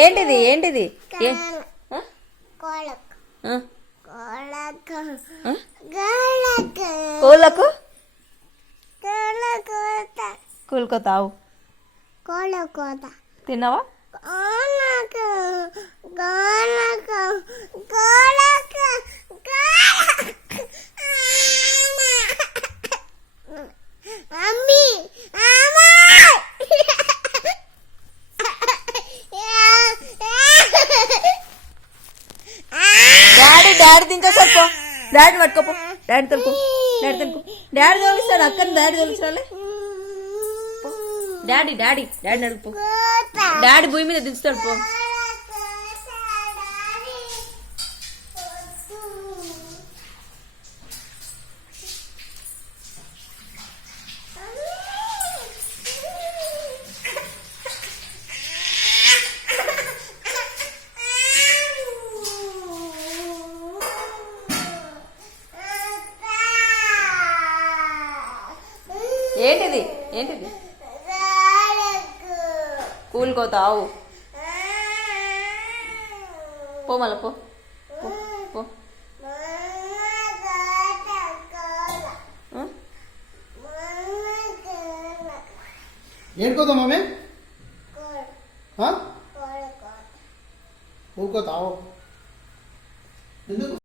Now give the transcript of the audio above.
ఏంటిది ఏంటిది కోళ్ళకు కూలుకోతావు తిన్నావా? డాడీ తింకోసారి పో, డాడీ పట్టుకోపో, డాడీ తలుపు, డాడీ తోలిస్తాడు అక్కని, డాడీ తోలిస్తాడు. డాడీ డాడీ డాడీ నడుపు, డాడీ భూమి మీద దించుతాడు పో. ఏంటిది ఏంటిది కూలుకోతావు పో, మళ్ళా పో పో. ఏడుకోతావు మమ్మీ, ఊరుకోతావు ఎందుకు?